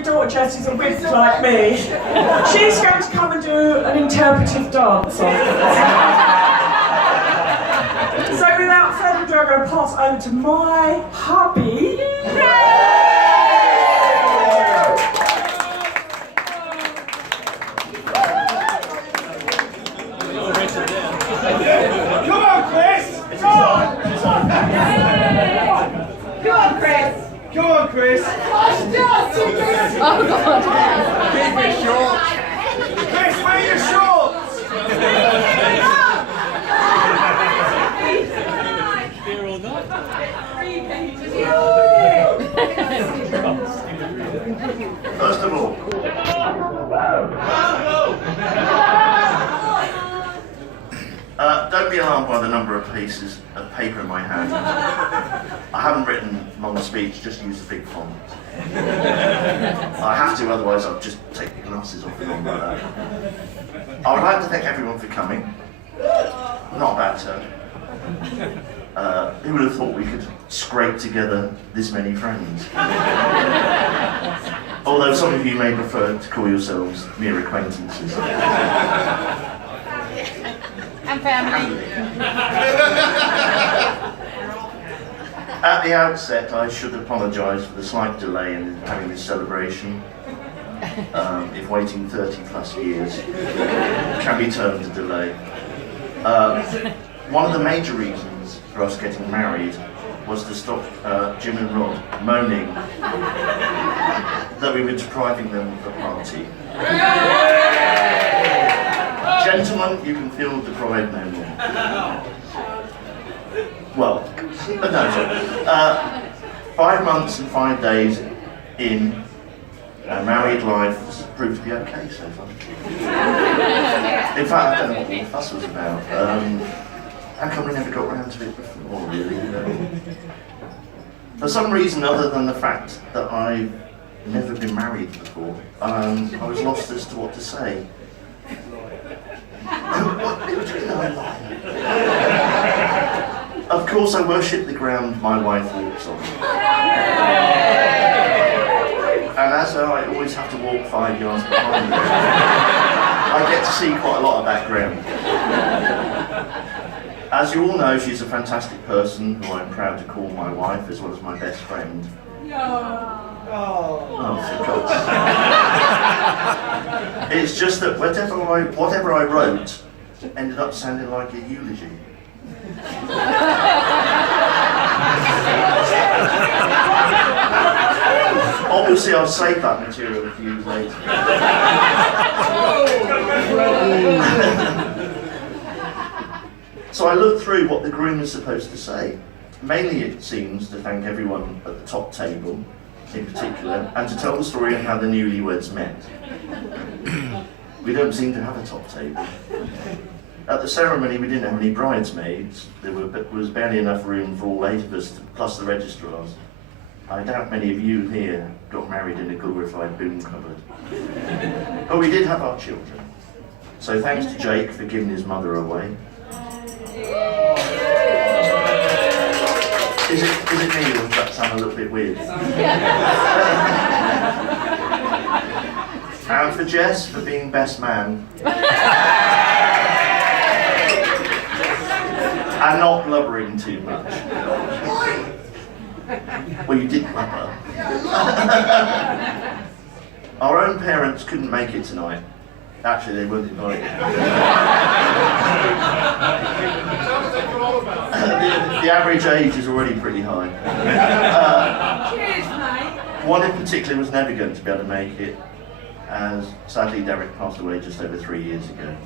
your daughter Jessie's a wizard like me, she's going to come and do an interpretive dance afterwards. So without further ado, I'm going to pass over to my hubby. Come on, Chris! Come on! Come on, Chris! Come on, Chris! Oh, God! Keep it short! Chris, wear your shorts! Here or not? First of all, don't be alarmed by the number of pieces of paper in my hand. I haven't written long speech, just use the big font. I have to, otherwise I'll just take the glasses off and all like that. I would like to thank everyone for coming. Not a bad turn. Who would have thought we could scrape together this many friends? Although some of you may prefer to call yourselves mere acquaintances. And family. At the outset, I should apologise for the slight delay in having this celebration. If waiting 30 plus years can be termed a delay. One of the major reasons for us getting married was to stop Jim and Rod moaning that we were depriving them of the party. Gentlemen, you can feel deprived no more. Well, no, sorry. 5 months and 5 days in, married life has proved to be okay so far. In fact, I don't know what all the fuss was about. How come we never got around to it before, really? For some reason other than the fact that I've never been married before, I was lost as to what to say. Of course, I worship the ground my wife walks on. And as I always have to walk 5 yards behind her, I get to see quite a lot of that ground. As you all know, she's a fantastic person who I'm proud to call my wife as well as my best friend. Oh, for God's sake. It's just that whatever I wrote ended up sounding like a eulogy. Obviously, I'll save that material a few years later. So I looked through what the groom is supposed to say. Mainly, it seems, to thank everyone at the top table, in particular, and to tell the story of how the newlyweds met. We don't seem to have a top table. At the ceremony, we didn't have any bridesmaids. There was barely enough room for all 8 of us, plus the registrars. I doubt many of you here got married in a glorified boom cupboard. But we did have our children. So thanks to Jake for giving his mother away. Is it me, or does that sound a little bit weird? And for Jess for being best man. And not blubbering too much. Well, you did blubber. Our own parents couldn't make it tonight. Actually, they weren't invited. The average age is already pretty high. One in particular was never going to be able to make it, as sadly Derek passed away just over 3 years ago.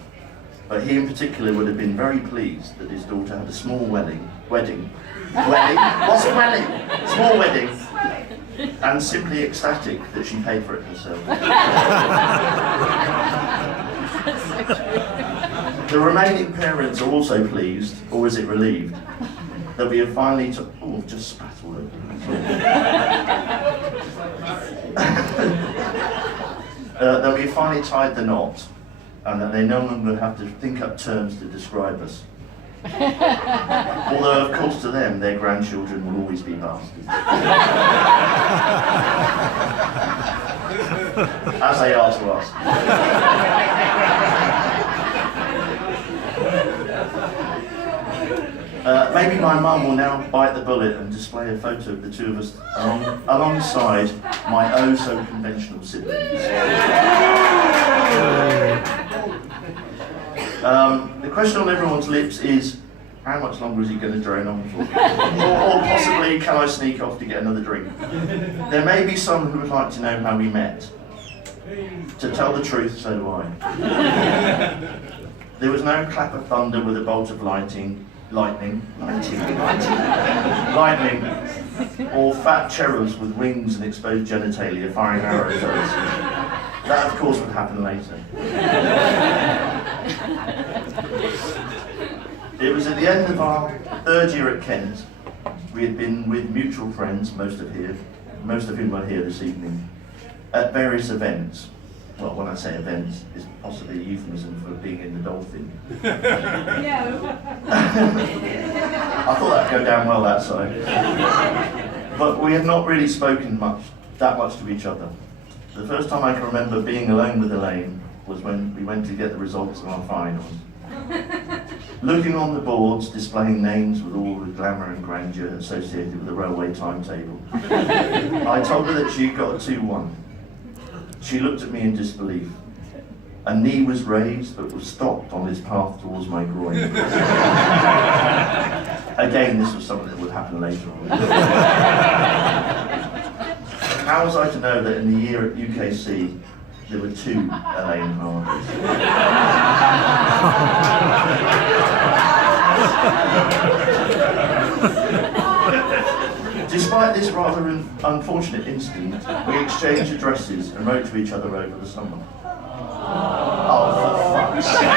But he in particular would have been very pleased that his daughter had a small wedding? What's a wedding? Small wedding. And simply ecstatic that she paid for it herself. The remaining parents are also pleased, or is it relieved, that we have finally just spat all over. That we have finally tied the knot, and that they no longer have to think up terms to describe us. Although, of course, to them, their grandchildren will always be bastards. As they are to us. Maybe my mum will now bite the bullet and display a photo of the two of us alongside my oh so conventional siblings. The question on everyone's lips is, how much longer is he going to drone on for? Or possibly, can I sneak off to get another drink? There may be some who would like to know how we met. To tell the truth, so do I. There was no clap of thunder with a bolt of lightning, or fat cherubs with wings and exposed genitalia firing arrows at us. That, of course, would happen later. It was at the end of our third year at Kent. We had been with mutual friends, most of whom are here this evening, at various events. Well, when I say events, it's possibly a euphemism for being in the Dolphin. No. I thought that'd go down well that side. But we had not really spoken that much to each other. The first time I can remember being alone with Elaine was when we went to get the results of our finals. Looking on the boards, displaying names with all the glamour and grandeur associated with the railway timetable, I told her that she got a 2-1. She looked at me in disbelief. A knee was raised, but was stopped on its path towards my groin. Again, this was something that would happen later on. How was I to know that in the year at UKC, there were 2 Elaine Hardys? Despite this rather unfortunate incident, we exchanged addresses and wrote to each other over the summer. Oh, for fuck's sake.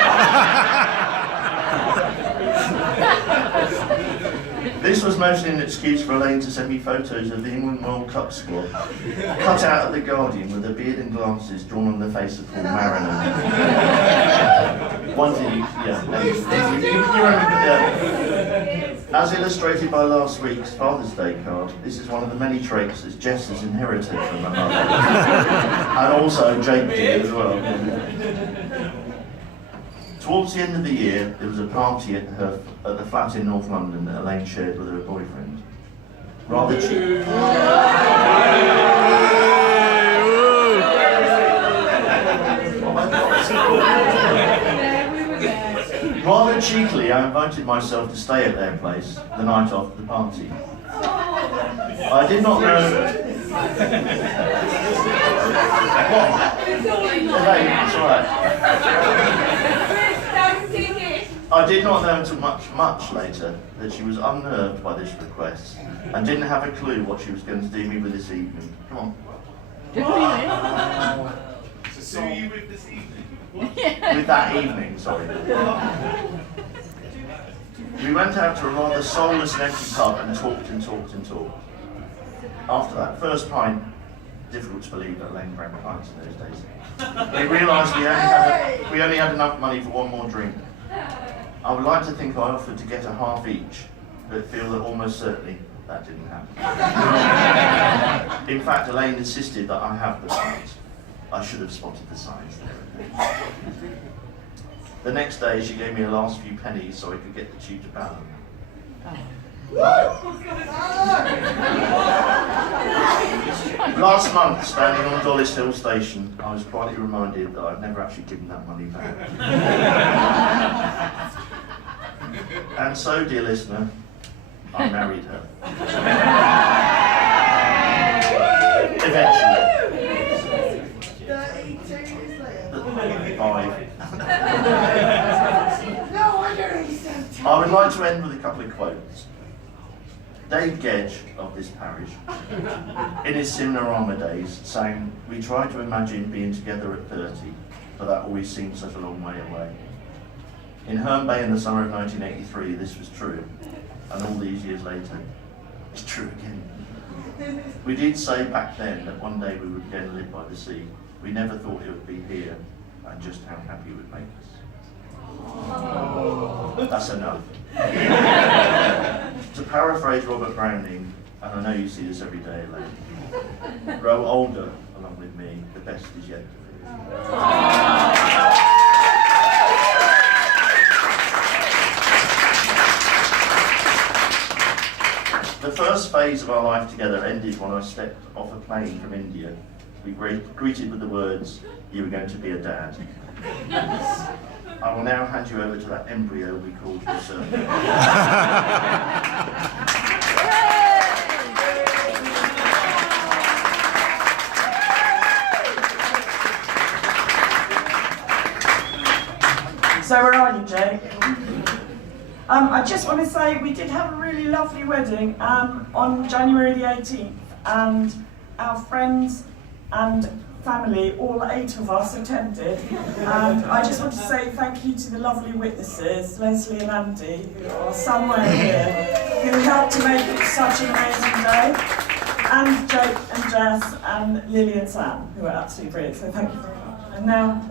This was mostly an excuse for Elaine to send me photos of the England World Cup squad, cut out of The Guardian with a beard and glasses drawn on the face of Paul Mariner. One thing, you remember, as illustrated by last week's Father's Day card, this is one of the many traits that Jess has inherited from her mother. And also Jake did as well. Towards the end of the year, there was a party at the flat in North London that Elaine shared with her boyfriend. Rather cheap. Rather cheekily, I invited myself to stay at their place the night after the party. I did not know... What? Elaine, it's alright. I did not know until much later that she was unnerved by this request and didn't have a clue what she was going to do me with this evening. Come on. To sue you with this evening? With that evening, sorry. We went out to a rather soulless and empty pub and talked and talked and talked. After that first pint, difficult to believe that Elaine drank pints in those days, we realised we only had enough money for one more drink. I would like to think I offered to get a half each, but feel that almost certainly that didn't happen. In fact, Elaine insisted that I have the pints. I should have spotted the signs there. The next day, she gave me a last few pennies so I could get the tube to Balham. Last month, standing on Dollis Hill Station, I was quietly reminded that I've never actually given that money back. And so, dear listener, I married her. Eventually. 5. I would like to end with a couple of quotes. Dave Gedge of this parish, in his Cinerama days, sang, "We try to imagine being together at 30, but that always seems such a long way away." In Herne Bay in the summer of 1983, this was true, and all these years later, it's true again. We did say back then that one day we would again live by the sea. We never thought it would be here, and just how happy it would make us. That's enough. To paraphrase Robert Browning, and I know you see this every day, Elaine, grow older along with me, the best is yet to be. The first phase of our life together ended when I stepped off a plane from India. We greeted with the words, "You were going to be a dad." I will now hand you over to that embryo we called your son. So where are you, Jake? I just want to say we did have a really lovely wedding on January the 18th, and our friends and family, all 8 of us, attended. And I just want to say thank you to the lovely witnesses, Leslie and Andy, who are somewhere here, who helped to make it such an amazing day, and Jake and Jess and Lily and Sam, who are absolutely brilliant. So thank you very much. And now,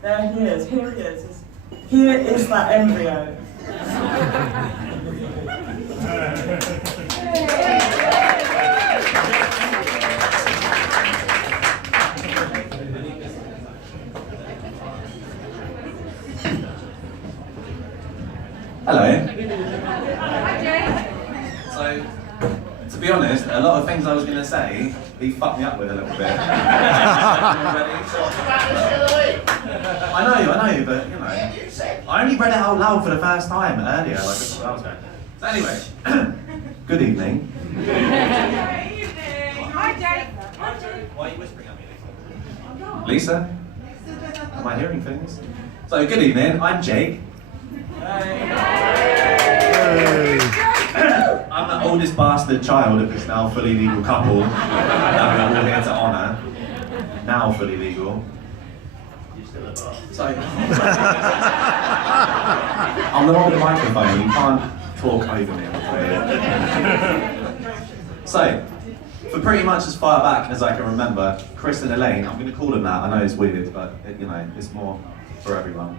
there he is. Here he is. Here is that embryo. Hello. Hi, Jake. So, to be honest, a lot of things I was going to say, he fucked me up with a little bit. Ready? I know, but you know, I only read it out loud for the first time earlier, like a couple hours ago. So anyway, good evening. Hi, Jake. Why are you whispering at me, Lisa? Lisa? Am I hearing things? So, good evening, I'm Jake. I'm the oldest bastard child of this now fully legal couple that we're all here to honour. Now fully legal. You're still a bastard. So, I'm the one with the microphone, you can't talk over me, I'm afraid. So, for pretty much as far back as I can remember, Chris and Elaine, I'm going to call them that, I know it's weird, but you know, it's more for everyone.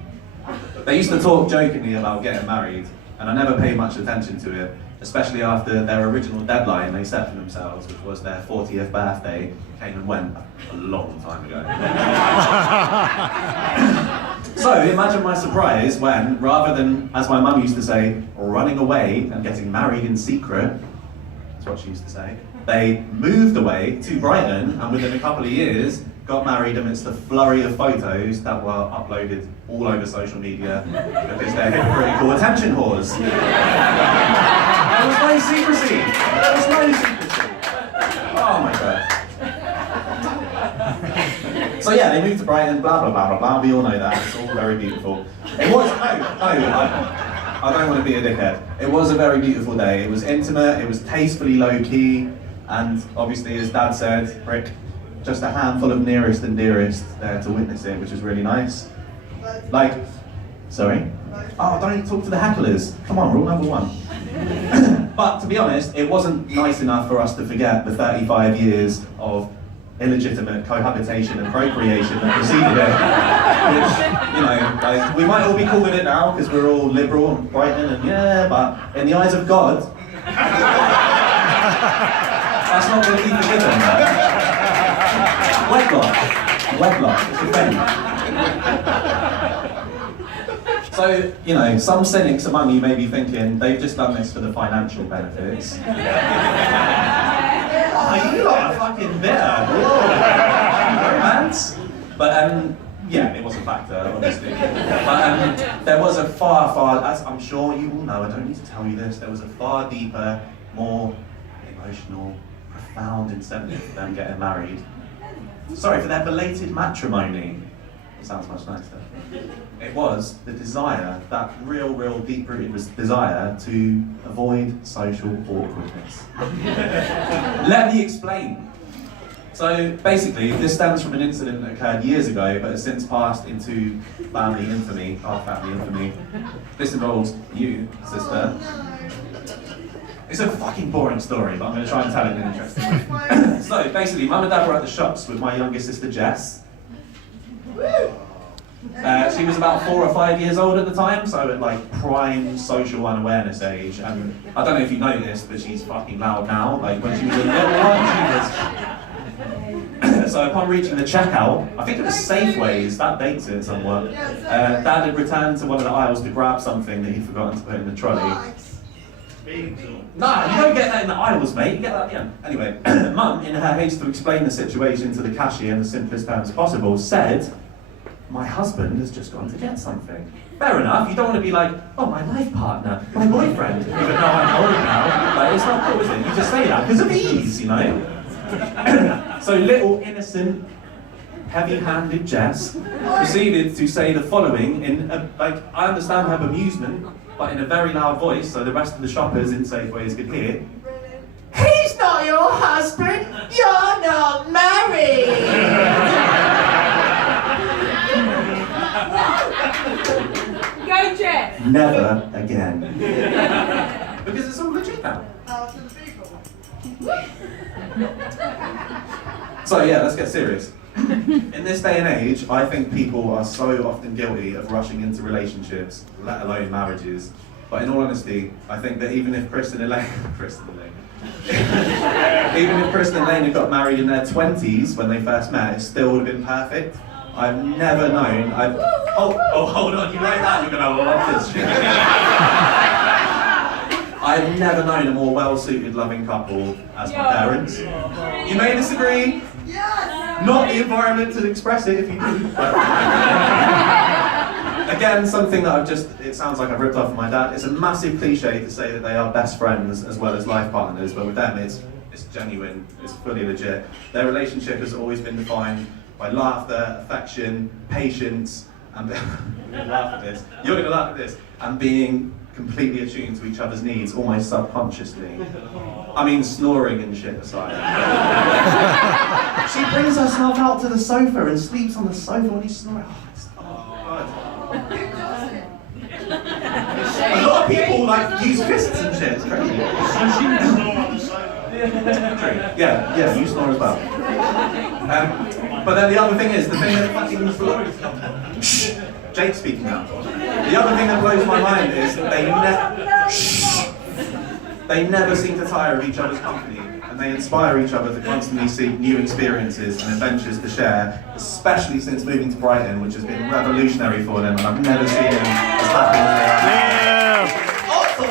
They used to talk jokingly about getting married, and I never paid much attention to it, especially after their original deadline they set for themselves, which was their 40th birthday, came and went a long time ago. So imagine my surprise when, rather than, as my mum used to say, running away and getting married in secret, that's what she used to say, they moved away to Brighton, and within a couple of years, got married amidst a flurry of photos that were uploaded all over social media because they're hypocritical attention whores. There was no secrecy. There was no secrecy. Oh my god. So yeah, they moved to Brighton, blah blah blah blah blah. We all know that. It's all very beautiful. It was I don't want to be a dickhead. It was a very beautiful day. It was intimate. It was tastefully low key, and obviously, as Dad said, Rick, just a handful of nearest and dearest there to witness it, which is really nice. Like, sorry? Oh, don't talk to the hecklers. Come on, rule number 1. But to be honest, it wasn't nice enough for us to forget the 35 years of illegitimate cohabitation and procreation that preceded it. Which, you know, like, we might all be calling it now because we're all liberal and Brighton and yeah, but in the eyes of God, that's not going to be forgiven. Wedlock, it's a thing. So, you know, some cynics among you may be thinking they've just done this for the financial benefits. Oh, you lot are fucking bitter. Romance. But yeah, it was a factor, obviously. But there was a far, as I'm sure you all know, I don't need to tell you this, there was a far deeper, more emotional, profound incentive for them getting married. Sorry, for their belated matrimony. It sounds much nicer. It was the desire, that real deep-rooted desire to avoid social awkwardness. Let me explain. So basically, this stems from an incident that occurred years ago, but has since passed into family infamy, our family infamy. This involves you, sister. It's a fucking boring story, but I'm going to try and tell it in an interesting way. So basically, Mum and Dad were at the shops with my youngest sister Jess. She was about 4 or 5 years old at the time, so at like prime social unawareness age. And I don't know if you noticed, but she's fucking loud now. Like when she was a little one, she was So upon reaching the checkout, I think it was Safeways, that dates it somewhat, Dad had returned to one of the aisles to grab something that he'd forgotten to put in the trolley. Nah, you don't get that in the aisles, mate, you get that at the end. Anyway, Mum, in her haste to explain the situation to the cashier in the simplest terms possible, said, "My husband has just gone to get something." Fair enough, you don't want to be like, "Oh, my life partner, my boyfriend," even though I'm old now. Like, it's not cool, is it? You just say that because of ease, you know? So little innocent, heavy-handed Jess proceeded to say the following in, I understand her bemusement, but in a very loud voice, so the rest of the shoppers in Safeways could hear. "He's not your husband, you're not married!" Go, Jeff. Never again. Because it's all legit now. So yeah, let's get serious. In this day and age, I think people are so often guilty of rushing into relationships, let alone marriages. But in all honesty, I think that even if Chris and Elaine even if Chris and Elaine had got married in their 20s when they first met, it still would have been perfect. I've never known, oh, hold on, you like that? You're gonna love this shit. I've never known a more well-suited, loving couple as my parents. You may disagree. Yes. Not the environment to express it if you do. But again, something that it sounds like I've ripped off of my dad. It's a massive cliche to say that they are best friends as well as life partners, but with them it's genuine, it's fully legit. Their relationship has always been defined by laughter, affection, patience, and you're gonna laugh at this, and being completely attuned to each other's needs, almost subconsciously. I mean, snoring and shit aside. She brings herself out to the sofa and sleeps on the sofa when he's snoring. God. A lot of people like use fists and shit. It's crazy. So she can snore on the sofa. Yeah, you snore as well. But then the other thing is, the thing that fucking Jake's speaking now. The other thing that blows my mind is that they never seem to tire of each other's company, and they inspire each other to constantly seek new experiences and adventures to share, especially since moving to Brighton, which has been revolutionary for them, and I've never seen them as happy as they are. Also,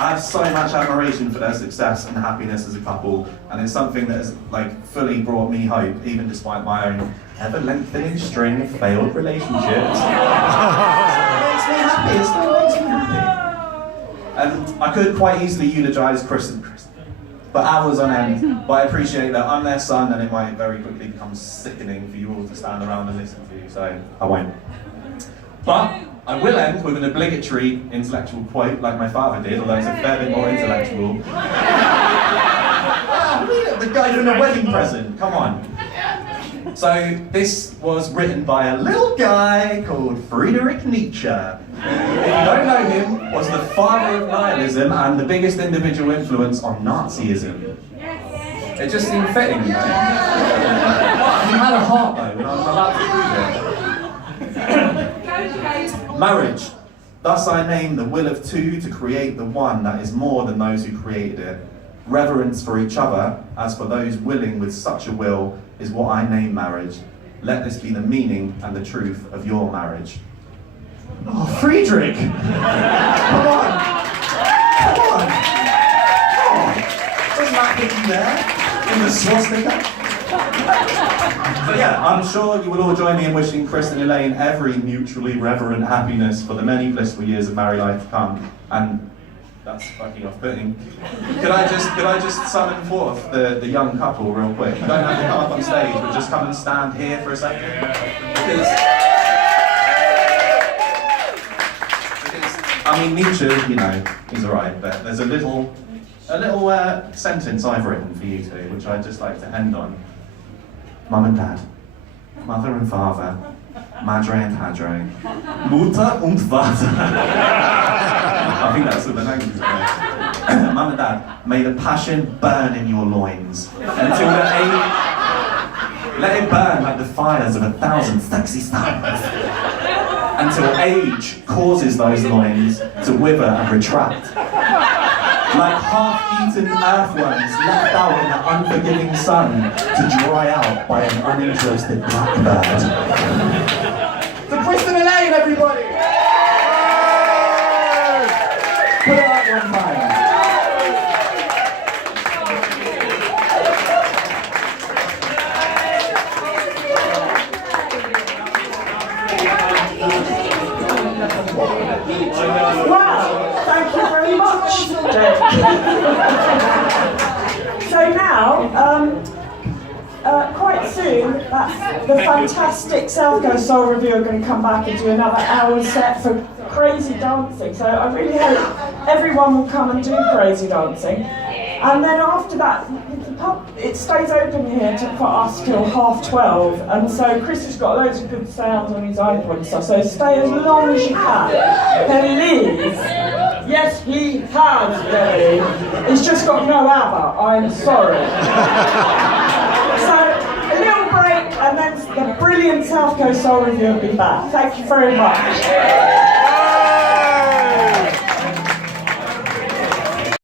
I have so much admiration for their success and happiness as a couple, and it's something that has fully brought me hope, even despite my own ever-lengthening string of failed relationships. It makes me happy, it still makes me happy. I could quite easily eulogise Chris and Chris, for hours on end, but I appreciate that I'm their son and it might very quickly become sickening for you all to stand around and listen to, so I won't. But I will end with an obligatory intellectual quote like my father did, although it's a fair bit more intellectual. The guy doing a wedding present, come on. So this was written by a little guy called Friedrich Nietzsche. If you don't know him, was the father of nihilism and the biggest individual influence on Nazism. It just seemed fitting, you know. He had a heart though, and I was about to prove it. Marriage. Thus I name the will of two to create the one that is more than those who created it. Reverence for each other, as for those willing with such a will, is what I name marriage. Let this be the meaning and the truth of your marriage. Oh, Friedrich! Come on! Come on! Oh, doesn't that hit you there? In the swastika? So yeah, I'm sure you will all join me in wishing Chris and Elaine every mutually reverent happiness for the many blissful years of married life to come. And that's fucking off-putting. Could I just summon forth the young couple real quick? You don't have to come up on stage, but just come and stand here for a second. Because I mean, Nietzsche, you know, he's alright, but there's a little sentence I've written for you two, which I'd just like to end on. Mum and Dad, Mother and Father, Madre and Padre, Mutter und Vater. I think that's what the language is. Mum and Dad, may the passion burn in your loins until let it burn like the fires of 1,000 sexy stars. Until age causes those loins to wither and retract. like half-eaten earthworms left out in the unforgiving sun to dry out by an uninterested blackbird. So Chris and Elaine, everybody! Put it up one time. Wow, thank you very much, Jake. So now, quite soon, the fantastic South Coast Soul Review are going to come back and do another hour set for crazy dancing. So I really hope everyone will come and do crazy dancing. And then after that, the pub, it stays open here for us till 12:30. And so Chris has got loads of good sounds on his iPod and stuff, so stay as long as you can. Please. Yes, he has, Billy. He's just got no ABBA, I'm sorry. So, a little break, and then the brilliant South Coast Soul Review will be back. Thank you very much.